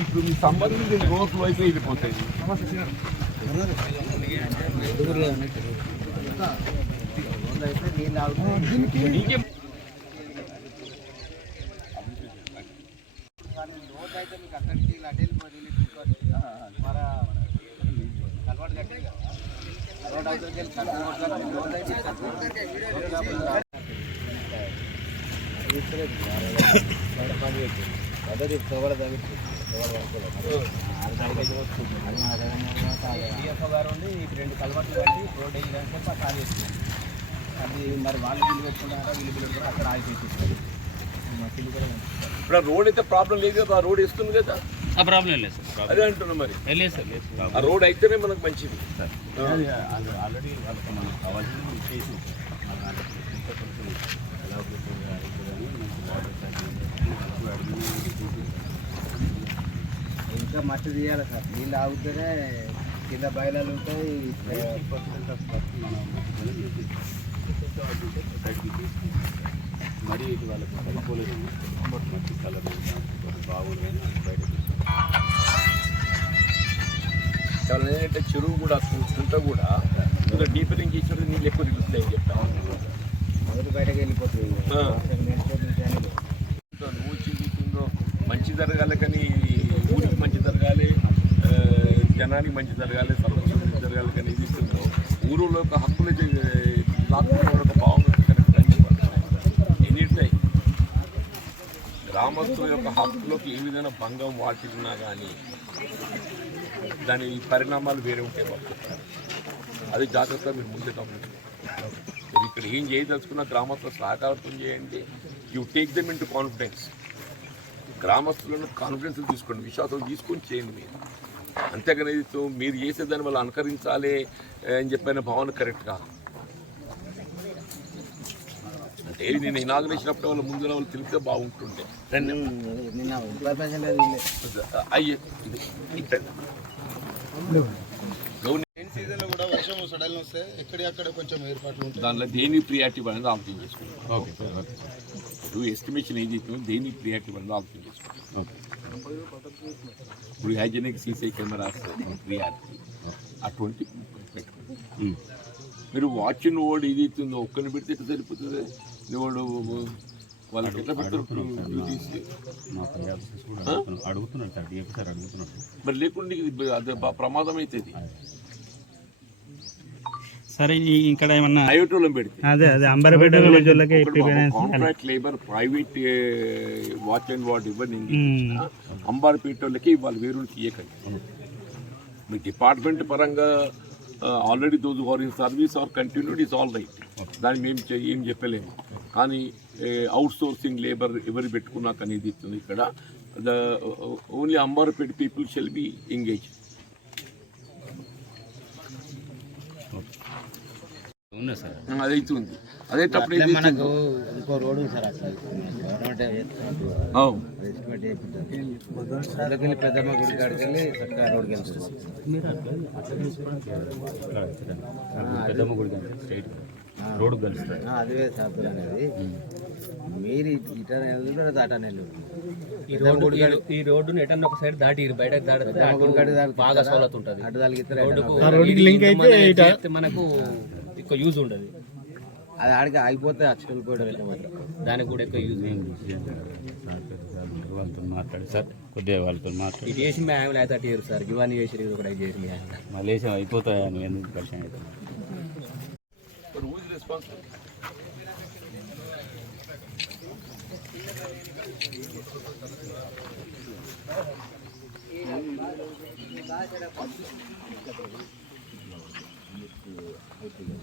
ఇప్పుడు మీ సంబంధించిన గ్రోత్ వైపు వెళ్ళిపోతాయి నీకే గారు ఉండి రెండు కలవట్లు కట్టి రోడ్ వేయడానికి చెప్పి ఖాళీ చేస్తున్నారు అది మరి వాళ్ళు బిల్లు పెట్టుకుంటారా వీళ్ళు బిల్లు కూడా అక్కడ ఆగిపోయి ఇప్పుడు రోడ్ అయితే ప్రాబ్లం లేదు కదా రోడ్ ఇస్తుంది కదా. ప్రాబ్లం లేదు సార్ అదే అంటున్నా మరి. లేదు సార్ లేదు ఆ రోడ్ అయితేనే మనకు మంచిది. ఆల్రెడీ వాళ్ళకి మనకు కావాల్సింది చేసి మన దాంట్లో ఇంకా మట్టి తీయాలి సార్ నీళ్ళు ఆగుతూనే కింద బయలాలు ఉంటాయి మరి ఇది వాళ్ళకి సరిపోలేదు మంచి కలర్ బాగుంది బయట చాలా ఏంటంటే చెరువు కూడా కుంట కూడా ఇంకా డీపరింగ్ చేసినప్పుడు నీళ్ళు ఎక్కువ నిలుస్తాయని చెప్తాను బయటకు వెళ్ళిపోతుంది. నువ్వు మంచి జరగాలి కానీ ఊరికి మంచి జరగాలి జనానికి మంచి జరగాలి సర్వస్వం మంచి జరగాలి కానీ ఇది ఇస్తుందో ఊరిలో ఒక హక్కులు లాక్కున్న ఒక భావం కరెక్ట్ అని ఎన్నిటినాయి గ్రామస్తుల యొక్క హక్కులకు ఏ విధమైన భంగం వాటిల్లినా కానీ దాని పరిణామాలు వేరే ఉంటాయి మాకు అది జాగ్రత్తగా మీరు ముందే గమనించాలి మీరు ఇక్కడ ఏం చేయదలుచుకున్న గ్రామస్తుల సహకారం చేయండి. You take them in confidence గ్రామస్తులను confidence తీసుకోండి. విశ్వాసం తీసుకొని చేయండి మీరు. అంతేగాని ఇది చేసే మీరు వల్ల అనుకరించాలి అని చెప్పిన భావన కరెక్ట్ కాదు. అంటే నేను ఇనాగ్రేషన్ అప్పుడు వాళ్ళ ముందు వాళ్ళు తెలిపితే బాగుంటుండే. రండి. అయ్యే సీజన్లో కూడా వర్షం సడన్ వస్తే ఎక్కడి అక్కడ కొంచెం ఏర్పాట్లు ఉంటాయి. దానిలో దేని ప్రియారిటీ అనేది ఆలోచన చేసుకుంటాం ఓకే. ఇప్పుడు ఎస్టిమేషన్ ఏం చెప్తుందో దేని ప్రియారిటీ అనేది ఆలోచన చేసుకుంటాం ఇప్పుడు హైజెనిక్ సీసీ కెమెరాస్ ప్రియారిటీ అటువంటి పెట్టుకోండి మీరు వాచ్ ఓడి ఇది ఇస్తుందో ఒక్కరిని పెడితే సరిపోతుంది? వాడు వాళ్ళకి ఎట్లా పెడతారు డ్యూటీస్ మా ఆఫీసెస్ కూడా ఆ? అడుగుతున్నారు- అడుగుతున్నారు సార్ డిఎఫ్ సార్ అడుగుతున్నారు. మరి లేకుండా ఇది అదే ప్రమాదం సరే ఇక్కడ ఏమన్నా ప్రైవేట్ వాళ్ళని పెడితే. అదే అదే అంబర్పేట విలేజ్ వాళ్ళకి contract labour private watch and ward. Amberpet వాళ్ళకి వాళ్ళు వేరు ఇవ్వకండి మీ డిపార్ట్మెంట్ పరంగా already those are in service are continued is all right దాన్ని మేము చే- ఏం చెప్పలేము. కానీ అవుట్ సోర్సింగ్ లేబర్ ఎవరు పెట్టుకున్నా కానీ ఇది ఇస్తుంది ఇక్కడ. The only Amberpet people shall be engaged sir. అదైతుంది అదేటప్పుడు మనకు ఇంకో రోడ్డు సార్ అసలు. పెద్దమ్మ గుడి కాడికి వెళ్ళి చక్కగా రోడ్కి వెళ్తుంది పెద్దమ్మ గుడి స్ట్రైట్. రోడ్డు కలుస్తుంది ఆ, అదివే సార్ అనేది. మీరు ఇటా నెల్లూరు అటా నెల్లూరు ఈ రోడ్డు ఈ- రోడ్డుని ఎటన్నా ఒక సైడ్ దాటి బయటకు దాటితే బాగా సౌలత్ ఉంటుంది. రోడ్డుకు రోడ్డుకి లింక్ అయితే ఇది ఇట- చేస్తే మనకు ఎక్కువ యూజ్ ఉండదు. అది ఆడికి ఆగిపోతే అక్షరం కూడా దానికి కూడా ఎక్కువ యూజ్ వాళ్ళతో మాట్లాడి సార్ కొద్దిగా వాళ్ళతో మాట్లాడి. ఇది చేసి మీ ఆయన అయితే అటు సార్. ఇవన్నీ చేసి ఇది కూడా చేసి మీ ఆయన మలేషియా అయిపోతాయా నువ్వు ఎందుకు పరిచయం But who is responsible?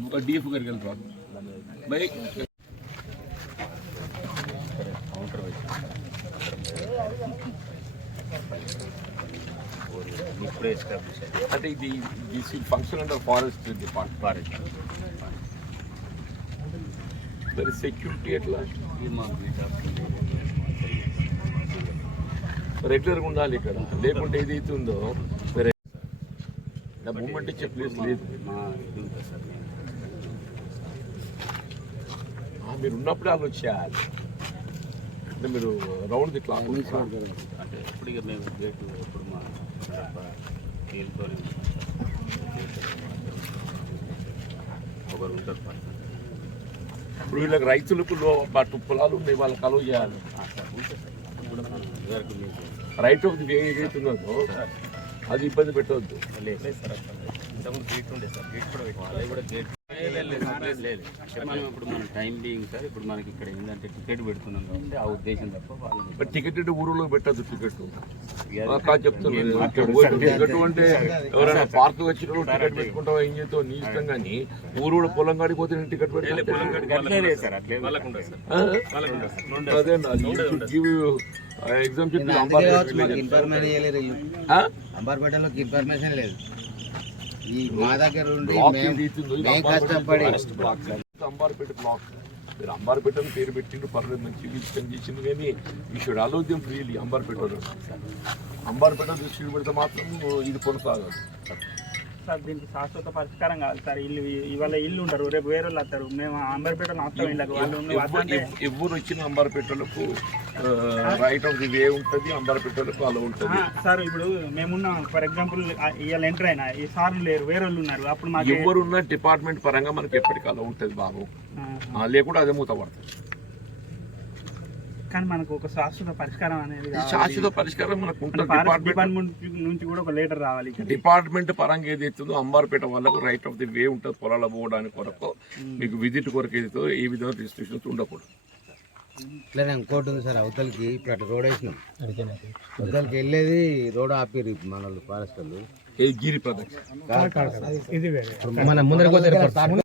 ఇంకా డీఎఫ్ గారికి వెళ్ళరా బై కౌంటర్ ఇప్పుడే ఎస్టాబ్లిష్ అయ్యింది అంటే ఇది this function under forest department forest మరి సెక్యూరిటీ ఎట్లా? రెగ్యులర్గా ఉండాలి ఇక్కడ. లేకుంటే ఏదైతే ఉందో వేరే మూమెంట్ ఇచ్చే ప్లేస్ లేదు. సార్ మీరు ఉన్నప్పుడే వాళ్ళు వచ్చేయాలి అంటే మీరు రౌండ్ ది క్లాక్ అంటే ఎప్పుడు ఇక మేము గేట్ ఎప్పుడు మా తేలితో ఒకరు ఉంటారు పర్సన్ ఇప్పుడు వీళ్ళకి రైతులకు లో బట్టు పొలాలు ఉన్నాయి వాళ్ళకి అలవ్ చేయాలి. రైతు ఉంటుంది ఏదైతే ఉన్నదో అది ఇబ్బంది పెట్టవద్దు. లేదు. ఇంతకుముందు గేట్ ఉండే సార్. గేట్ కూడా కూడా గేట్ అంటే మనం ఇప్పుడు మన టైం బీయింగ్ సార్ ఇప్పుడు మనకి ఇక్కడ ఏంటంటే టికెట్ పెడుతున్నాం కాబట్టి ఆ ఉద్దేశం తప్ప టికెట్ ఊరిలో పెట్టద్దు టికెట్ అంటే ఎవరైనా పార్క్ వచ్చిన టికెట్ పెట్టుకుంటావా ఏం చేస్తావు? నీ ఇష్టం కానీ. ఊరు కూడా పొలం కాడికి పోతే నేను టికెట్ పెట్టి అట్లే లేదు. సార్. అట్లే అదే గివ్ ఎగ్జాంపుల్ అందుకే కావచ్చు మాకు ఇన్ఫర్మేషన్ ఇవ్వలేదు వీళ్ళు అంబర్పేటలోకి ఇన్ఫర్మేషన్ లేదు. ఈ మా దగ్గర ఉండి మేము కష్టపడి అంబార్పేట బ్లాక్ మీరు అంబార్పేట అని పేరు పెట్టిండు పర్లేదు మంచి చేసిండు కానీ ఈ should allow them freely Amberpet Amberpet దృష్టి పెడితే మాత్రం ఇది కొనసాగదు. సార్ దీనికి శాశ్వత పరిష్కారం కావాలి సార్. ఇల్లు ఇవాళ ఇల్లు ఉంటారు రేపు వేరే వాళ్ళు వస్తారు. మేము అంబర్పేటలో వస్తాం ఇళ్ళకి వాళ్ళు ఎవరు వచ్చిన అంబార్పేటలకు రైట్ ఆఫ్ ది వే ఉంటుంది అంబార్పేటలకు అలా ఉంటుంది. సార్ ఇప్పుడు మేమున్నాం. ఫర్ ఎగ్జాంపుల్ ఇవాళ ఎంటర్ అయినా ఈ సార్లు లేరు వేరే వాళ్ళు ఉన్నారు. అప్పుడు మాకు ఎవరున్న డిపార్ట్మెంట్ పరంగా మనకి ఎప్పటికీ అలా ఉంటుంది బాబు. లేకుండా అదే మూత పడుతుంది. కానీ మనకు ఒక శాశ్వత పరిష్కారం అనేది. శాశ్వత పరిష్కారం మనకు డిపార్ట్మెంట్ నుంచి కూడా ఒక లెటర్ రావాలి. డిపార్ట్మెంట్ పరంగా ఏదైతుందో అంబార్పేట వాళ్ళకు రైట్ ఆఫ్ ది వే ఉంటుంది పొలాల పోవడానికి కొరకు. మీకు విజిట్ కొరకు ఏదైతే ఏ విధంగా రిస్ట్రిక్షన్స్ ఉండకూడదు. ఇట్లనే ఇంకోటి ఉంది సార్ అవతలకి ఇప్పుడు అట్లా రోడ్ వేసినాం. అవతలకి వెళ్ళేది రోడ్ ఆపిరు మన వాళ్ళు ఫారెస్ట్ వాళ్ళు గిరి ప్రదక్షిణ. మన ముందర